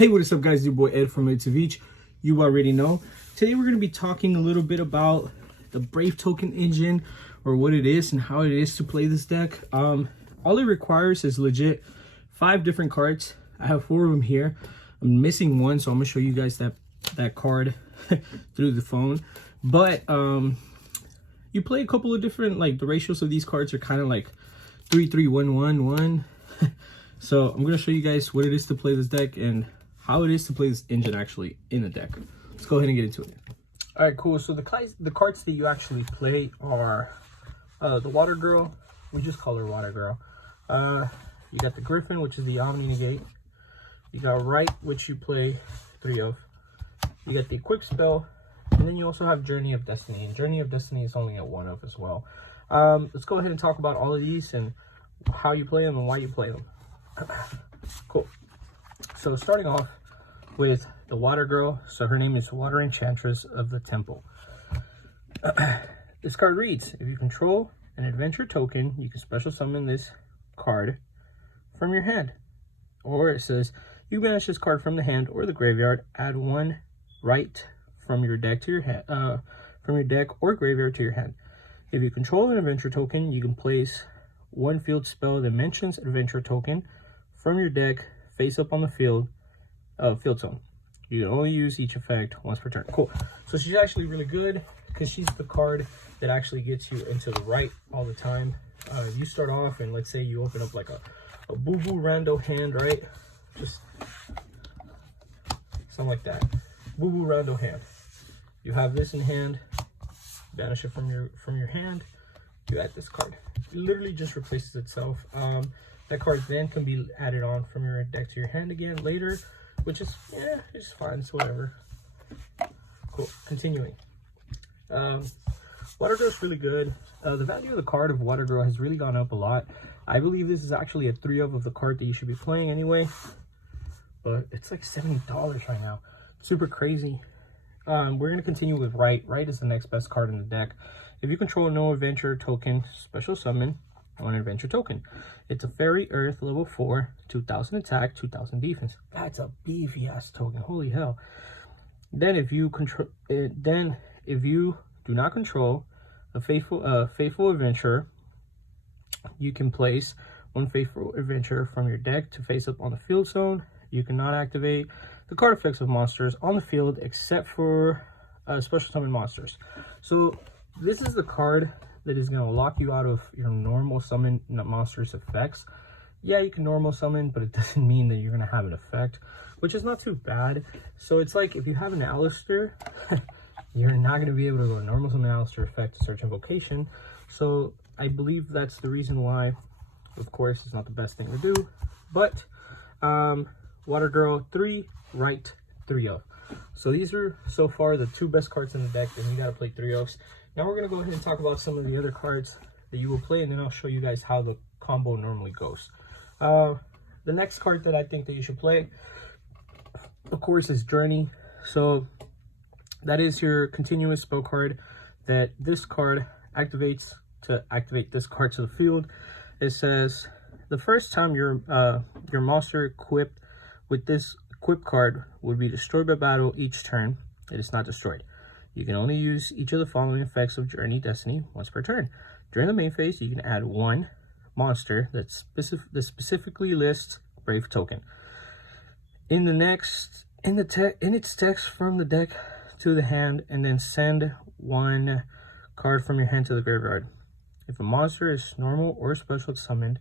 Hey, what is up, guys? Your boy Ed from Ed to Beach. You already know. Today we're going to be talking a little bit about the Brave token engine, or what it is and how it is to play this deck. All it requires is legit 5 different cards. I have 4 of them here. I'm missing one, so I'm gonna show you guys that card through the phone. But you play a couple of different, like the ratios of these cards are kind of like 3, 3, 1, 1, 1. So I'm gonna show you guys what it is to play this deck and how it is to play this engine actually in the deck. Let's go ahead and get into it. All right, cool. So the cards that you actually play are the Water Girl. We just call her Water Girl. You got the Griffin, which is the Omni Negate. You got Right, which you play 3 of. You got the Equip Spell, and then you also have Journey of Destiny. And Journey of Destiny is only at 1 of as well. Let's go ahead and talk about all of these and how you play them and why you play them. Cool. So starting off with the Water Girl. So her name is Water Enchantress of the Temple. This card reads, if you control an adventure token, you can special summon this card from your hand. Or it says, you banish this card from the hand or the graveyard, add 1 right from your deck to your hand, from your deck or graveyard to your hand. If you control an adventure token, you can place 1 field spell that mentions adventure token from your deck face up on the field zone. You can only use each effect once per turn. Cool. So she's actually really good because she's the card that actually gets you into the right all the time. You start off and let's say you open up like a boo-boo rando hand, right? Just something like that. Boo-boo rando hand. You have this in hand, banish it from your hand, you add this card. It literally just replaces itself. That card then can be added on from your deck to your hand again later, which is, yeah, it's fine, it's whatever. Cool, continuing. Water Girl's really good. The value of the card of Water Girl has really gone up a lot. I believe this is actually a 3 of the card that you should be playing anyway, but it's like $70 right now. Super crazy. We're going to continue with Right. Right is the next best card in the deck. If you control no adventure token, special summon on an adventure token. It's a Fairy Earth level 4, 2000 attack, 2000 defense. That's a beefy ass token. Holy hell. Then if you do not control a faithful adventurer, you can place 1 faithful adventurer from your deck to face up on the field zone. You cannot activate the card effects of monsters on the field except for special summon monsters. So this is the card that is going to lock you out of your normal summon monsters effects. Yeah, you can normal summon, but it doesn't mean that you're going to have an effect, which is not too bad. So it's like if you have an Alistair, you're not going to be able to go normal summon Alistair effect to search invocation. So I believe that's the reason why. Of course, it's not the best thing to do, but Water Girl 3, Right 3 of. So these are so far the 2 best cards in the deck, and you got to play 3 ofs. Now we're going to go ahead and talk about some of the other cards that you will play, and then I'll show you guys how the combo normally goes. The next card that I think that you should play, of course, is Journey. So that is your continuous spell card that this card activates to activate this card to the field. It says, the first time your monster equipped with this equip card would be destroyed by battle each turn. It is not destroyed. You can only use each of the following effects of Journey Destiny once per turn. During the main phase, you can add 1 monster that specifically lists Brave token. In its text from the deck to the hand, and then send 1 card from your hand to the graveyard. If a monster is normal or special summoned,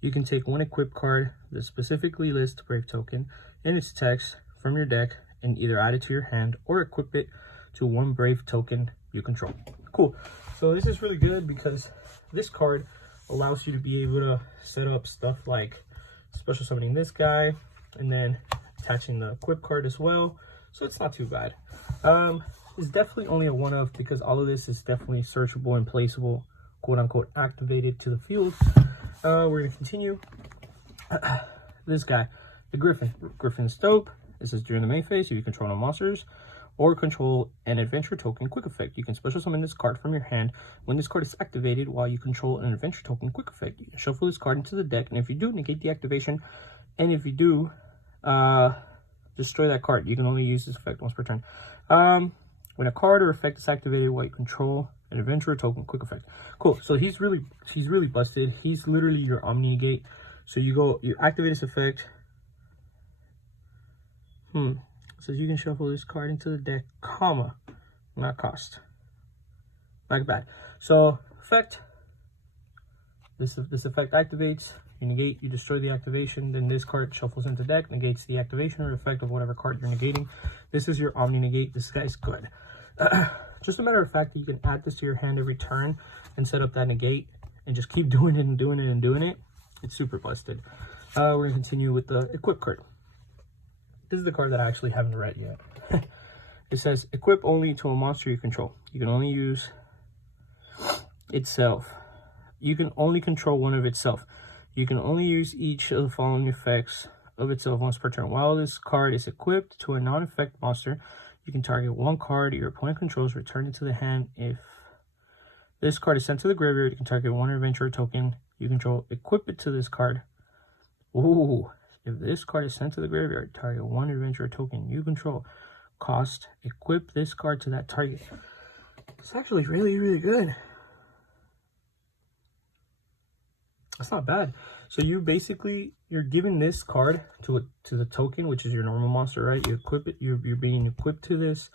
you can take 1 equip card that specifically lists Brave token in its text from your deck and either add it to your hand or equip it to 1 Brave token you control. Cool. So this is really good because this card allows you to be able to set up stuff like special summoning this guy and then attaching the equip card as well. So it's not too bad. It's definitely only a 1 of because all of this is definitely searchable and placeable, quote unquote, activated to the field. We're going to continue. This guy, the Griffin. Griffin's dope. This is during the main phase. If you control no monsters or control an adventure token quick effect, you can special summon this card from your hand. When this card is activated while you control an adventure token quick effect, you can shuffle this card into the deck, and if you do, negate the activation, and if you do, destroy that card. You can only use this effect once per turn. When a card or effect is activated while you control an adventurer token, quick effect. Cool. So he's really busted. He's literally your Omni Negate. So you activate this effect. It says you can shuffle this card into the deck, comma, not cost. Not bad. So effect. This effect activates. You negate, you destroy the activation, then this card shuffles into deck, negates the activation or effect of whatever card you're negating. This is your Omni Negate. This guy's good. Just a matter of fact that you can add this to your hand every turn and set up that negate and just keep doing it and doing it and doing it. It's super busted. We're going to continue with the equip card. This is the card that I actually haven't read yet. It says equip only to a monster you control. You can only use itself. You can only control one of itself. You can only use each of the following effects of itself once per turn. While this card is equipped to a non-effect monster, you can target one card your opponent controls, return it to the hand. If this card is sent to the graveyard, you can target one adventurer token you control, equip it to this card. Ooh, if this card is sent to the graveyard, target one adventurer token you control, cost, equip this card to that target. It's actually really, really good. That's not bad. So you're giving this card to the token, which is your normal monster, right? You equip it, you're being equipped to this,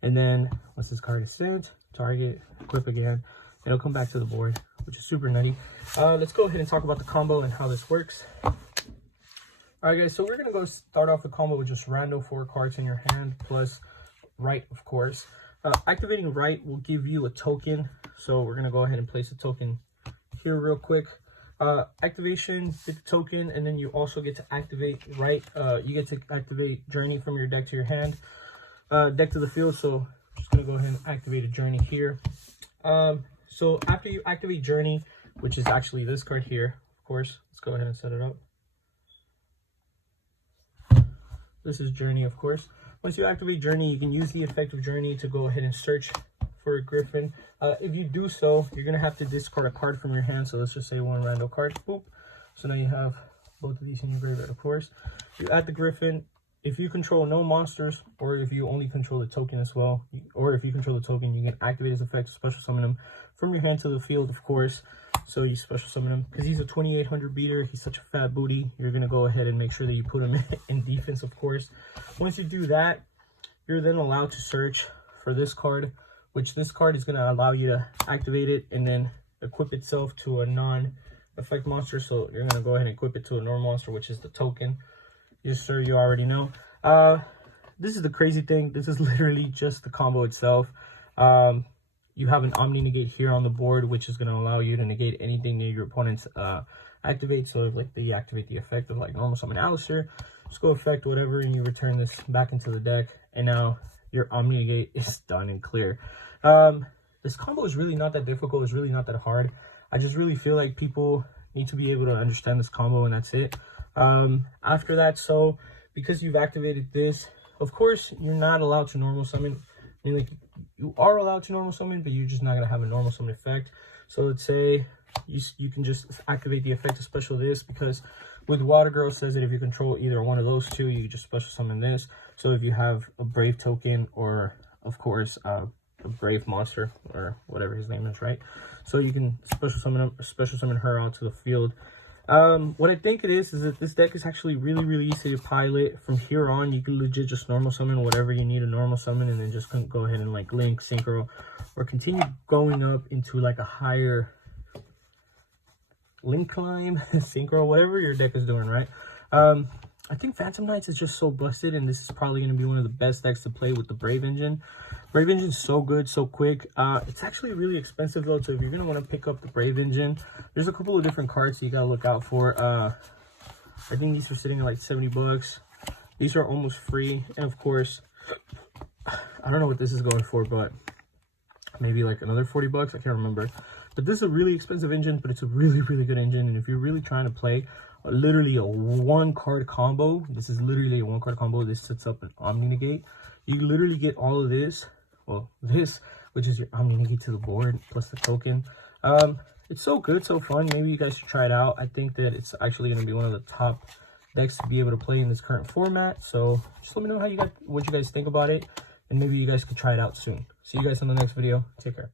and then once this card is sent, target, equip again, it'll come back to the board, which is super nutty. Let's go ahead and talk about the combo and how this works. Alright guys, so we're gonna go start off the combo with just rando 4 cards in your hand plus right, of course. Activating right will give you a token, so we're gonna go ahead and place a token here real quick. Activation, get the token, and then you also get to activate right. You get to activate Journey from your deck to your hand, deck to the field. So I'm just gonna go ahead and activate a Journey here. So after you activate Journey, which is actually this card here, of course, let's go ahead and set it up. This is Journey, of course. Once you activate Journey, you can use the effect of Journey to go ahead and search for a Griffin. If you do so, you're gonna have to discard a card from your hand. So let's just say one random card. Boop. So now you have both of these in your graveyard, of course. You add the Griffin. If you control no monsters, or if you only control the token as well, or if you control the token, you can activate his effect, special summon him from your hand to the field, of course. So you special summon him because he's a 2800 beater. He's such a fat booty. You're gonna go ahead and make sure that you put him in defense, of course. Once you do that, you're then allowed to search for this card, which this card is going to allow you to activate it and then equip itself to a non-effect monster. So you're going to go ahead and equip it to a normal monster, which is the token. Yes, sir, you already know. This is the crazy thing. This is literally just the combo itself. You have an Omni Negate here on the board, which is going to allow you to negate anything that your opponents activate. So if like they activate the effect of like normal summon Alistair, just go effect whatever, and you return this back into the deck. And now your Omni Negate is done and clear. This combo is really not that difficult. It's really not that hard. I just really feel like people need to be able to understand this combo, and that's it. After that, so because you've activated this, of course, you're not allowed to normal summon. I mean, like, you are allowed to normal summon, but you're just not going to have a normal summon effect. So let's say you can just activate the effect of special this, because with Water Girl says that if you control either one of those two, you can just special summon this. So if you have a Brave token, or of course a Brave monster, or whatever his name is, right? So you can special summon her out to the field. What I think it is that this deck is actually really, really easy to pilot. From here on, you can legit just normal summon whatever you need to normal summon, and then just go ahead and like link, synchro, or continue going up into like a higher link climb, synchro, whatever your deck is doing, right? I think Phantom Knights is just so busted, and this is probably going to be one of the best decks to play with the Brave Engine. Brave Engine is so good, so quick. It's actually really expensive though, so if you're going to want to pick up the Brave Engine, there's a couple of different cards you got to look out for. I think these are sitting at like 70 bucks. These are almost free, and of course, I don't know what this is going for, but maybe like another 40 bucks, I can't remember. But this is a really expensive engine, but it's a really, really good engine, and if you're really trying to play literally a one-card combo, this is literally a one-card combo. This sets up an Omni Negate. You literally get all of this, well, this, which is your Omni Negate to the board, plus the token. It's so good, so fun. Maybe you guys should try it out. I think that it's actually going to be one of the top decks to be able to play in this current format. So just let me know what you guys think about it, and maybe you guys could try it out soon. See you guys in the next video. Take care.